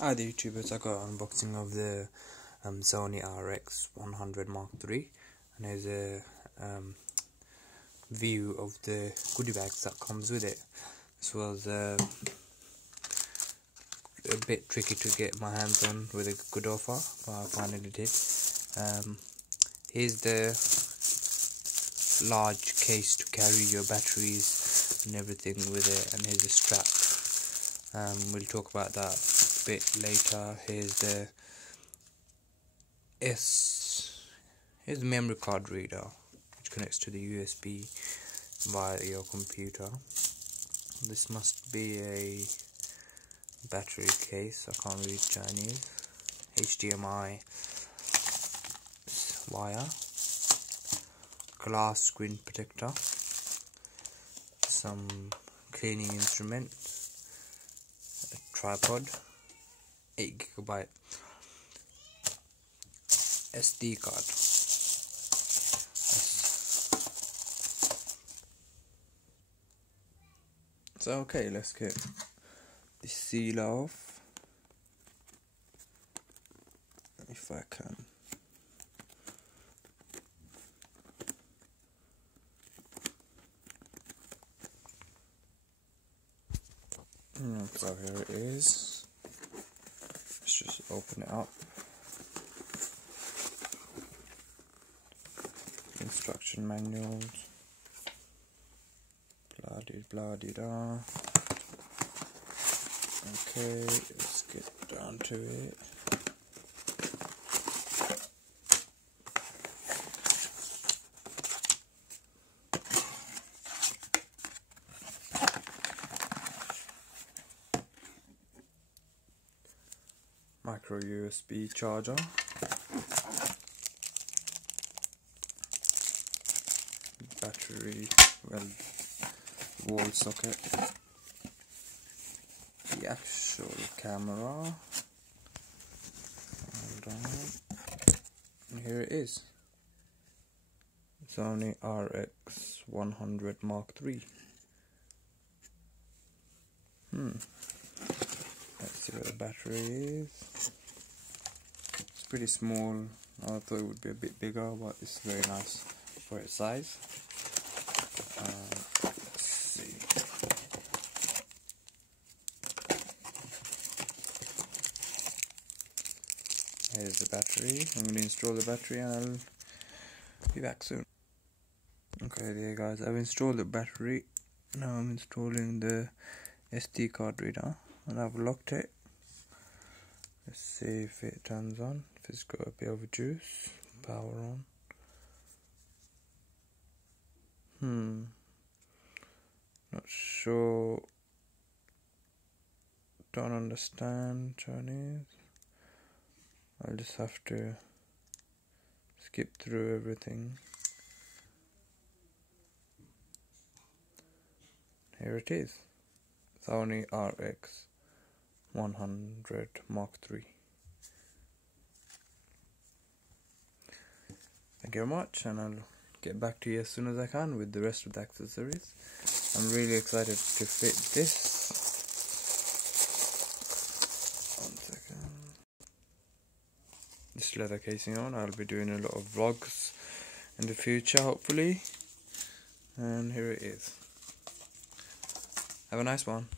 Hi the YouTubers, I got an unboxing of the Sony rx100 Mark III, and here's a view of the goodie bags that comes with it. This was a bit tricky to get my hands on with a good offer, but I finally did. Here's the large case to carry your batteries and everything with it, and here's the strap. We'll talk about that a bit later. Here's the here's the memory card reader, which connects to the USB via your computer. This must be a battery case. I can't read Chinese. HDMI wire, glass screen protector, some cleaning instrument, a tripod, 8GB SD card. So okay, let's get the seal off, if I can. So here it is. Let's just open it up. Instruction manuals. Blah de da. Okay, let's get down to it. Micro USB charger, battery, wall socket, the actual camera, and here it is, Sony rx100 Mark III. Let's see where the battery is. It's pretty small. I thought it would be a bit bigger, but it's very nice for its size. Let's see. Here's the battery. I'm going to install the battery and I'll be back soon. Okay, there guys, I've installed the battery. Now I'm installing the SD card reader, and I've locked it. Let's see if it turns on, if it's got a bit of juice. Power on. Not sure. Don't understand Chinese. I'll just have to skip through everything. Here it is. Sony rx100 Mark III. Thank you very much, and I'll get back to you as soon as I can with the rest of the accessories. I'm really excited to fit this. One second. This leather casing on. I'll be doing a lot of vlogs in the future, hopefully. And here it is. Have a nice one.